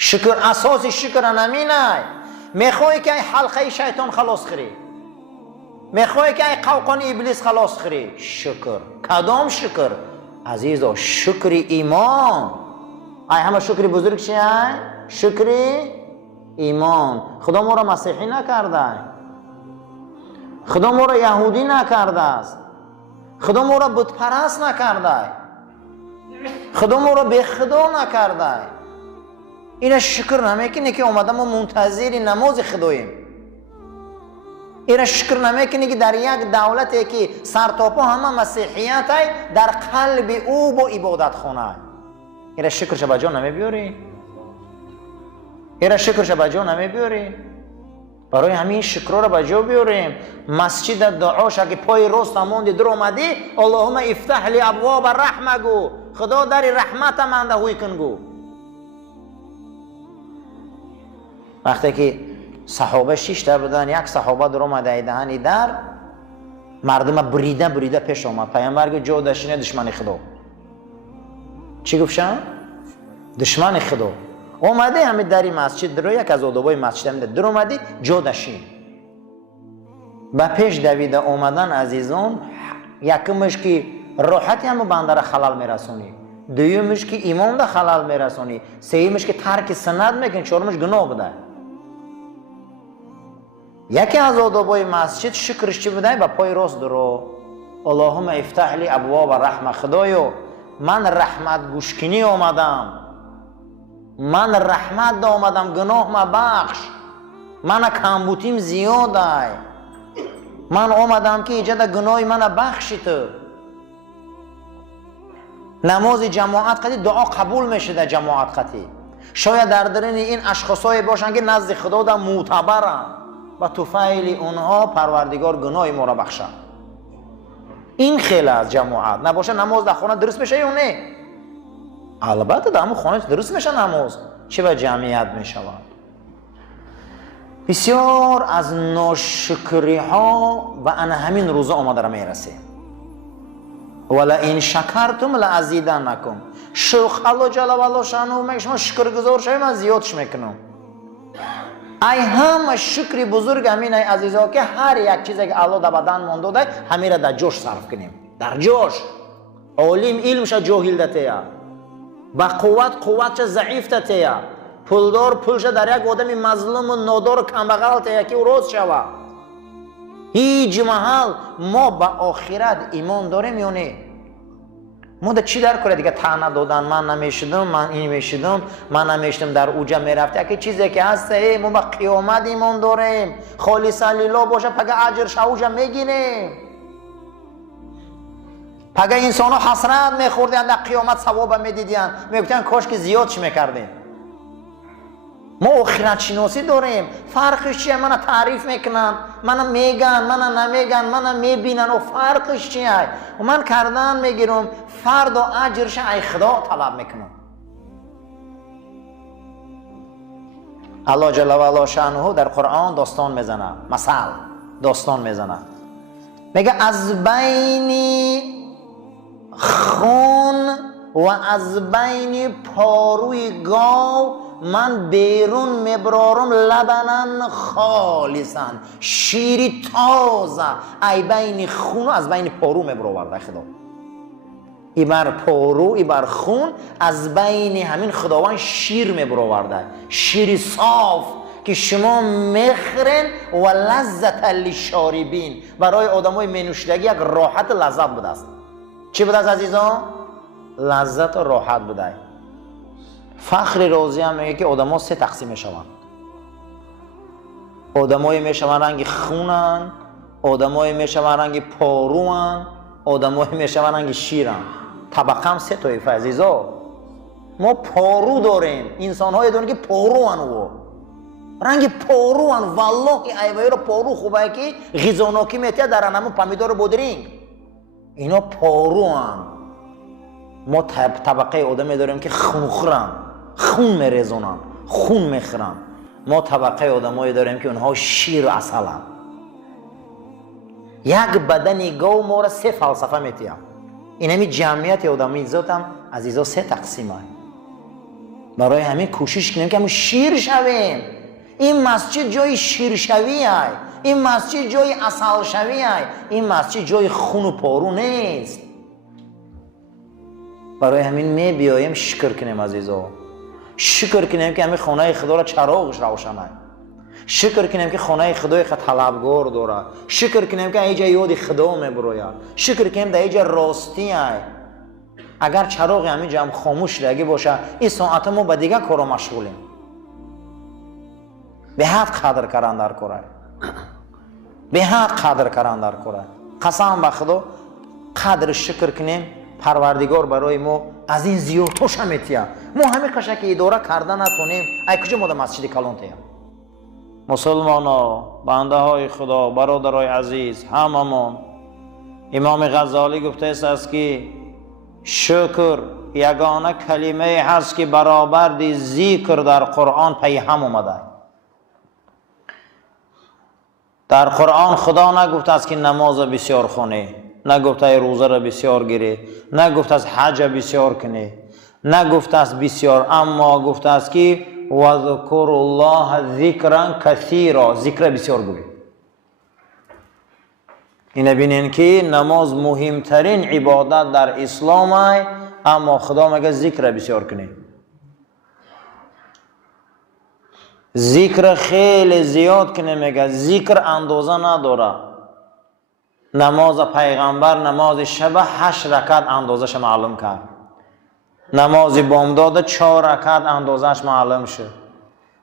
شکر اساس شکر نمینه. میخوای که ای حلقه شیطان خلاص خری، میخوای که ای قوقان ابلیس خلاص خری. شکر. کدام شکر عزیزا؟ شکر ایمان. ای همه شکر بزرگ چیه؟ شکر ایمان. خدا ما را مسیحی نکرده، خدا ما را یهودی نکرده است، خدا ما را بت پرست نکرده، خدا ما را به خدا نکرده. اینا شکر نمیکنه که اومده ما منتظر نماز خداییم. اینا شکر نمیکنه که در یک دولتی که سرتاپا همه مسیحیت های در قلب او با عبادت خانه. اینا شکرش به جا نمیبیاری؟ اینا شکرش به جا نمیبیاری؟ برای همین شکر را به جا بیاریم. مسجد دعاش اگه پای راست ماندی در اومدی اللهم افتح لی ابواب الرحمه گو، خدا در رحمت من دهوی کن گو. وقتی که صحابه 6 تا بودن، یک صحابه در اومده دهنی در مردم بریده بریده پیش آمد. پیامبر گفت جو دشینه دشمن خدا. چی گفتشن؟ دشمن خدا. اومده همین در مسجد در یک از آدابای مسجد هم در اومدی جو دشین. با پیش دویده اومدن عزیزان، یکمش که راحتی همو بنده را خلال میرسونی، دویمش که ایمان را خلال میرسونی، سومش که ترک سنت میکنی، چهارمش گناه بوده. یکی از آدابای مسجد شکرش چی بوده؟ با پای راست درو اللهم افتح لی ابواب الرحمه. خدایا من رحمت گوشکنی آمدم، من رحمت دا آمدم، گناه ما بخش، من کمبوتیم زیاده، من آمدم که ایجاد گناه من بخشی. تو نماز جماعت قدی دعا قبول میشه در جماعت قدی. شاید در درون این اشخاصای باشن که نزد خدا در معتبرن و توفیل اونها پروردگار گناه ما را بخشه. این خیلی از جماعت نباشه نماز در خانه درست بشه یا نه؟ البته در همون خانه درست میشه نماز، چه به جمعیت میشود. بسیار از ناشکری ها و ان همین روزا آمده را میرسه. ولا این شکرتم لازیدنکم. شوخ الله جل و علا شانو میگه شما شکرگزار شوید من زیادش میکنم. ای همه شکری بزرگ همین ای عزیزا که هر یک چیزی که الله در بدن من داده همین را در جوش صرف کنیم. در جوش. عالم علمش جاهل دته، با قوت ضعیف دته، پولدار پولش در یک آدم مظلوم و نادار و کمبغل ته که او روز شود. هیچ محل ما به آخرت ایمان داریم یا نه؟ ما در چی در کنه دیگه طعنه دادن من نمیشدم، من این میشدم، من نمیشدم در اوجا میرفته که چیزی که هست ما به قیامت ایمان داریم. خالصا لله باشه پگه اجرش اوجا میگیریم. پگه انسان ها حسرت میخوردن در قیامت ثواب میدیدن، میگفتن کاش که زیادش میکردیم. ما آخرت شناسی داریم. فرقش چیه؟ من تعریف میکنن، من میگن، من نمیگن، من میبینن و فرقش چیه؟ و من کردن میگیرم فرد و اجرش ای خدا طلب میکنم. الله جل و علا شانه در قرآن داستان میزنه، مثل داستان میزنه، میگه از بین خون و از بین پاروی گاو من بیرون میبرارم لبنن خالصن، شیری تازه ای بین خون و از بین پارو میبرآورده خدا. ای بر پارو ای بر خون از بین همین خداوند شیر میبرآورده، شیری صاف که شما میخرین و لذت للشاربین. برای آدمای مینوشیدگی یک راحت لذت بوده است. چی بوده است عزیزان؟ لذت و راحت بوده. فخر رازی هم میگه که آدم ها 3 تقسیم میشوند. آدم های میشوند رنگ خونن، آدم های میشوند رنگ پاروان، آدم های میشوند رنگ شیرن. طبقه هم 3 طایفه عزیزا. ما پارو داریم، انسان های داریم که پاروان و رنگ پاروان. والله ایوه رو پارو خوبه که غذاناکی میتیه در انمو پمیدار بودرینگ، اینا پاروان. ما طبقه آدمی داریم که خونخورن، خون میریزونن، خون میخورن. ما طبقه آدمایی داریم که اونها شیر و عسلن. یک بدن گاو ما را 3 فلسفه میتیم. این همی جمعیت آدمی ذات هم عزیزا 3 تقسیمه. برای همین کوشش کنیم که همون شیر شویم. این مسجد جای شیر شوی های، این مسجد جای عسل شوی های، این مسجد جای خون و پارو نیست. برای همین می بیاییم شکر کنیم عزیزا، شکر کنیم که همین خانه خدا را چراغش روشنه، شکر کنیم که خانه خدای خود طلبگار داره، شکر کنیم که اینجا یاد خدا میبروید، شکر کنیم در اینجا راستی های. اگر چراغ همین جمع خاموش لگی باشه این ساعت ما به دیگه کارا مشغولیم. به حق قدر کردن در کاره، به حق قدر کردن در کاره. قسم به خدا قدر شکر کنیم پروردگار برای ما از این زیادتاش هم میتیم. ما همین قشنگ اداره کردن نتونیم، ای کجا ما در مسجد کلان تیم. مسلمانا، بنده های خدا، برادرای عزیز، هممون امام غزالی گفته است که شکر یگانه کلمه هست که برابر دی ذکر در قرآن پی هم اومده. در قرآن خدا نگفته است که نماز بسیار خونه، نگفته روزه را بسیار گیری، نگفته است حج بسیار کنی، نگفته است بسیار، اما گفته است که وذکر الله ذکرا کثیرا، ذکر بسیار گوی. این ببینین که نماز مهمترین عبادت در اسلام است، اما خدا میگه ذکر بسیار کنی. ذکر خیلی زیاد کنی، میگه ذکر اندازه نداره. نماز پیغمبر نماز شب 8 رکعت اندازش معلوم کرد، نماز بامداد 4 رکعت اندازش معلوم شد،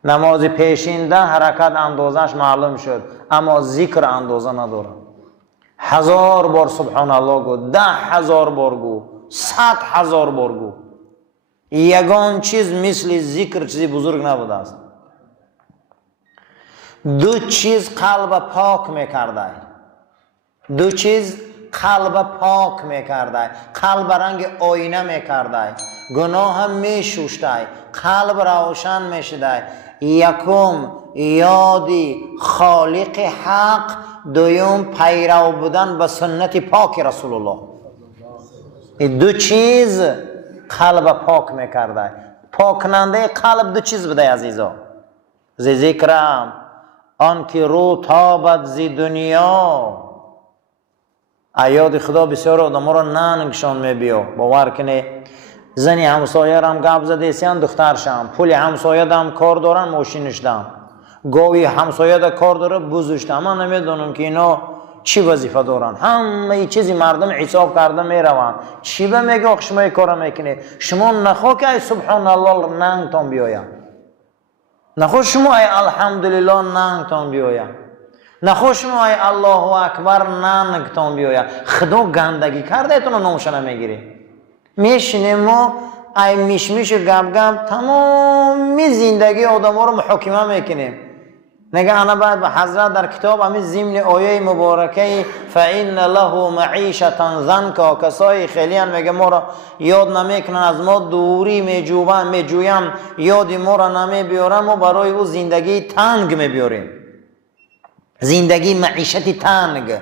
نماز پیشین 10 رکعت اندازش معلوم شد، اما ذکر اندازه نداره. 1000 بار سبحان الله گو، 10,000 بار گو، 100,000 بار گو. یگان چیز مثل ذکر چیزی بزرگ نبوده است. دو چیز قلب پاک میکرده، دو چیز قلب پاک میکرده، قلب رنگ آینه میکرده، گناه هم میشوشته، قلب روشن میشده. یکم یادی خالق حق، دوم پیرو بودن به سنت پاک رسول الله. این دو چیز قلب پاک میکرده. پاک کننده قلب دو چیز بده عزیزا. ذکرم آن که رو تابد زی دنیا، ایاد خدا بسیار آدم را ننگشان میبیا. باور کنه زنی همسایه را هم گپ زده سیان دخترشم، پولی همسایه هم کار دارن ماشینش دم، گاوی همسایه دا کار داره بزشتم. من نمیدونم که اینا چی وظیفه دارن، همه چیزی مردم حساب کرده میرون. چی به میگه آخ شما کار میکنه؟ شما نخوا که ای سبحان الله ننگتان بیایم، نخوا شما ای الحمدلله ننگتان بیایم، نخوا شما ای الله اکبر ننگتان بیایم. خدا گندگی کرده ایتون نامش نمیگیری. میشینیم ما ای میشمیش و گپ گپ تمام زندگی آدم ها رو محاکمه میکنیم. نگه انا باید به حضرت در کتاب همین ضمن آیه مبارکه فإن له معیشة ضنکا، کسای خیلی هم میگه ما را یاد نمیکنن، از ما دوری میجویم، یادی ما را نمیبیارن، ما برای او زندگی تنگ میبیاریم، زندگی معیشتی تنگ.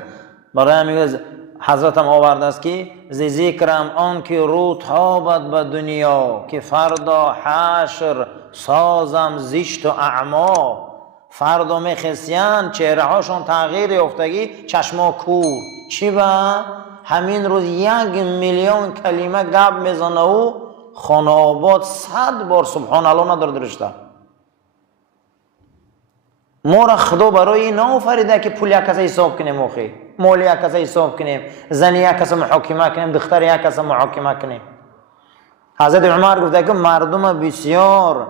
برای همین حضرت هم آورده است که ذکرم آن که رو تابد به دنیا، که فردا حشر سازم زشت و اعما. فردا میخسیان چهره هاشون تغییر یافتگی، چشما کور. چی با همین روز 1,000,000 کلمه گپ میزنه و خانه آباد 100 بار سبحان الله نداره درشته. ما را خدا برای این آفریده که پول یک کس حساب کنیم، آخی مال یک کس حساب کنیم، زن یک کس محاکمه کنیم، دختر یک کس محاکمه کنیم. حضرت عمر گفته که مردم بسیار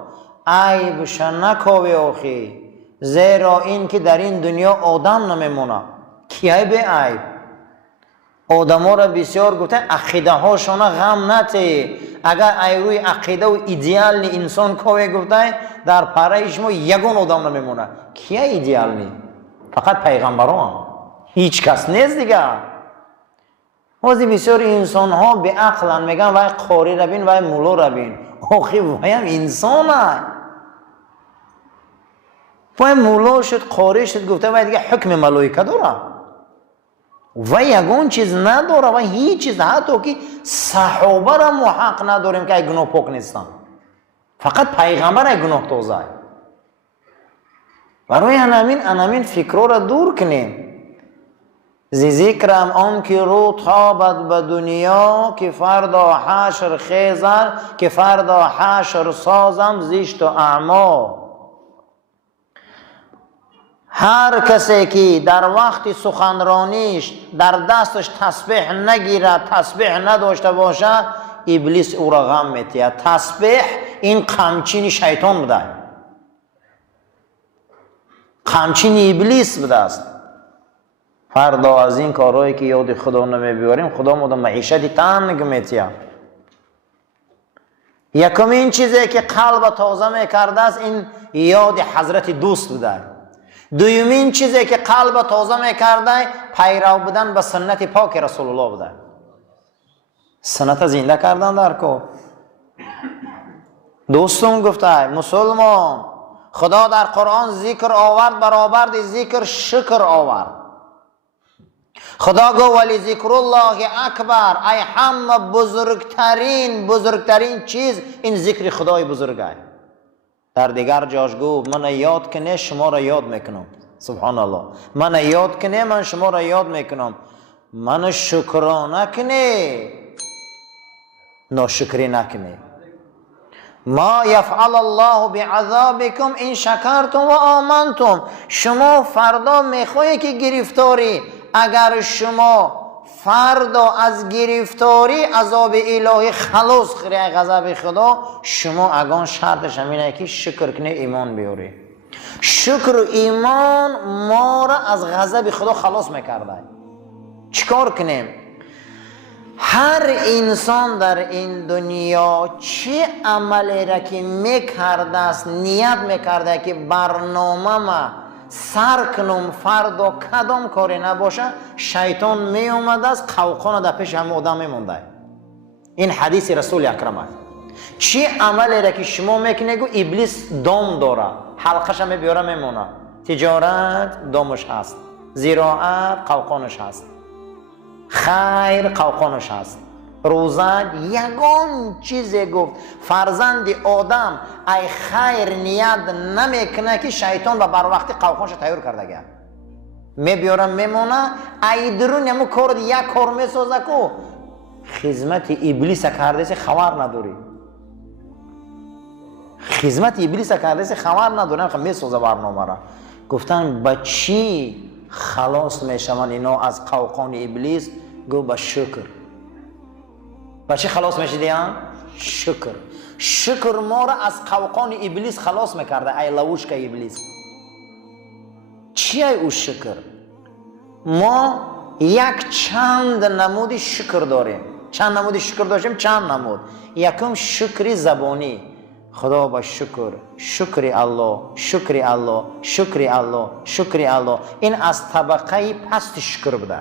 عیبش نکاوی آخی، زیرا این که در این دنیا آدم نمیمونه. کیه به عیب؟ آدم ها را بسیار گفته عقیده هاشون غم نتی. اگر ای روی عقیده و ایدئال انسان کاوی گفته در پرایش ما یگان آدم نمیمونه. کیه ایدئال نی؟ فقط پیغمبران، هیچ کس نیست دیگه. واسه بسیار انسان ها به عقلن میگن وای قاری را بین، وای مولا را بین. آخی وای هم انسانه، وای مولا شد قاری شد گفته وای دیگه حکم ملائکه داره و یگان چیز نداره و هیچ چیز. حتی که صحابه را ما حق نداریم که گناه پاک نیستن. فقط پیغمبر گناه توزه. برای انامین فکر را دور کنیم. ذکرم آن که رو تابد به دنیا، که فردا حشر خیزر، که فردا حشر سازم زشت و اعما. هر کسی که در وقت سخنرانیش در دستش تسبیح نگیرد، تسبیح نداشته باشه، ابلیس او را غم میتید. تسبیح این قمچین شیطان بوده، قمچین ابلیس بوده است. فردا از این کارهایی که یاد خدا نمیبیاریم، خدا ما معیشتی تنگ میتید. یکمین چیزی که قلب تازه میکرده است، این یاد حضرت دوست بوده. دویمین چیزی که قلب تازه میکرده، پیرو بودن به سنت پاک رسول الله بوده. سنت زنده کردن در کو. دوستم گفته مسلمان، خدا در قرآن ذکر آورد، برآورد ذکر شکر آورد. خدا گو ولی ذکر الله اکبر، ای همه بزرگترین چیز این ذکر خدای بزرگه. در دیگر جاش گفت من یاد کنه شما را یاد میکنم. سبحان الله. من یاد کنه من شما را یاد میکنم. من شکرانه کنه ناشکری نکنه. ما یفعل الله بعذابکم ان شکرتم و آمنتم. شما فردا میخوایی که گرفتاری، اگر شما فردا از گرفتاری عذاب الهی خلاص خری، غضب خدا، شما اگان شرطش همینه که شکر کنه، ایمان بیاری. شکر و ایمان ما را از غضب خدا خلاص میکرده. چیکار کنیم؟ هر انسان در این دنیا چه عملی را که میکرده است، نیت میکرده که برنامه ما سر کنم فردا کدام کاری نباشه، شیطان می اومده است قوقان در پیش همه آدم میمونده. این حدیث رسول اکرم است. چه عملی را که شما میکنه گو ابلیس دام داره، حلقش هم بیاره میمونه. تجارت دامش هست، زراعت قوقانش هست، خیر قوقانش هست، روزه یگان چیزی گفت فرزند آدم ای خیر نیت نمیکنه که شیطان و بر وقتی قوقانش تیار کرده گه میبیارم میمونه. ای درون همون کار یک کار میسازه که خدمت ابلیس کرده سی خبر نداری. خدمت ابلیس کرده سی خبر نداری، میسازه برنامه را. گفتن با چی خلاص میشون اینا از قوقان ابلیس؟ گو با شکر. با چی خلاص میشدیم؟ شکر. شکر ما را از قوقان ابلیس خلاص میکرده. ای لوش که ابلیس چی ای او شکر؟ ما یک چند نمود شکر داریم. چند نمود شکر داشتیم؟ چند نمود. یکم شکر زبانی، خدا با شکر، شکر الله، شکر الله، شکر الله، شکر الله. این از طبقه پست شکر بوده.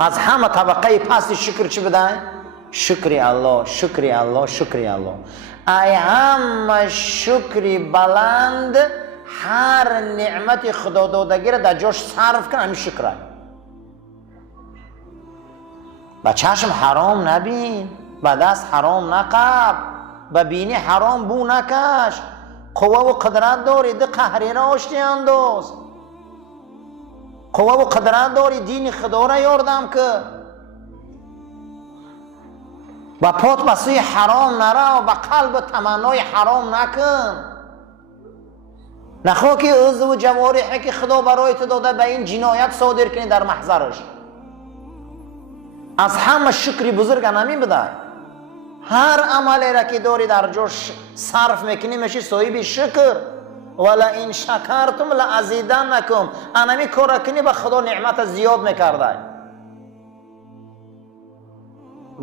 از همه طبقه پست شکر چی بوده؟ شکر الله، شکر الله، شکر الله. ای همه شکر بلند، هر نعمت خدا دادگی را در جاش صرف کن، همین شکره. با چشم حرام نبین، با دست حرام نقب، با بینی حرام بو نکش. قوه و قدرت داری، ده قهری را آشتی انداز. قوه و قدرت داری، دین خدا را یاردم که. با پات بسوی حرام نرو، با قلب تمنای حرام نکن. نخواه که عضو و جوارحی که خدا برایت داده به این جنایت صادر کنی در محضرش. از همه شکری بزرگ نمی بده. هر عملی را که داری در جاش صرف میکنی میشی صاحب شکر. ولا این شکرتم لازیدنکم. انمی کار کنی به خدا نعمت زیاد میکرده.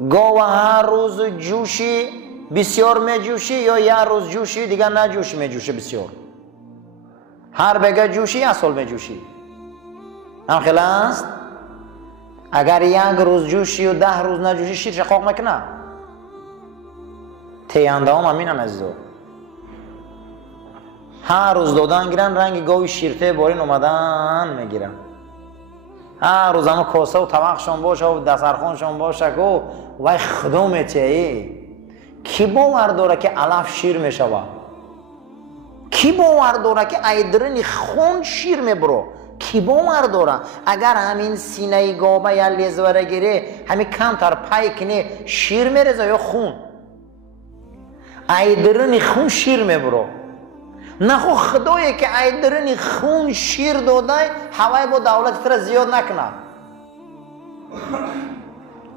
گاو هر روز جوشی بسیار میجوشی، یا یک روز جوشی دیگه نجوشی میجوشی بسیار. هر بگه جوشی یک سال میجوشی. هم خیلی است؟ اگر یک روز جوشی و 10 روز نجوشی شیر شقاق میکنه. تینده هم همین عزیزو. هر روز دادن گیرن رنگ گاوی شیرته بارین اومدن میگیرن. هر روز هم کاسه و طبقشان باشه و دسترخوانشان باشه که وای خدا میتیه. کی باور داره که علف شیر میشوه؟ کی باور داره که ایدرنی خون شیر میبرو؟ کی باور داره اگر همین سینه گابه یا لیزوره گیره همین کمتر پای کنه شیر میرزه یا خون؟ ایدرنی خون شیر میبرو. نه خو خدایی که ایدرنی خون شیر داده هوای با دولت تر زیاد نکنه.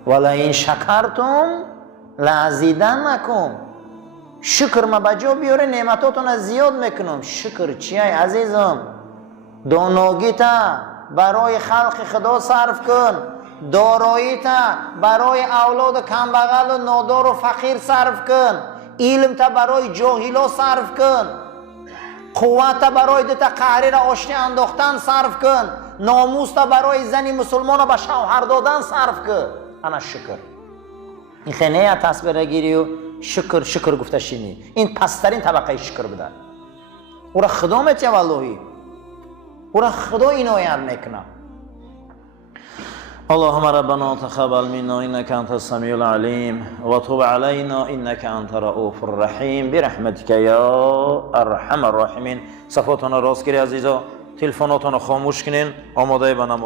ولا این شکرتم لازیدنکم. شکر ما بجا بیاره نعمتاتون زیاد میکنم. شکر چیه عزیزم؟ داناگیتا برای خلق خدا صرف کن، داراییتا برای اولاد کمبغل و نادار و فقیر صرف کن، علم تا برای جاهلا صرف کن، قوت تا برای دیتا قهری را آشتی انداختن صرف کن، ناموس تا برای زنی مسلمان را به شوهر دادن صرف کن. انا شکر. این خیلی تصویر گیری و شکر گفته شینی. این پسترین طبقه شکر بده. او را خدا میتیه واللهی. او را خدا اینو یاد میکنه. اللهم ربنا تقبل منا انك انت السميع العليم وتب علينا انك انت الرؤوف الرحيم برحمتك يا ارحم الراحمين. صفاتنا راست کردید عزیزا، تلفناتون خاموش کنین، آماده به نماز.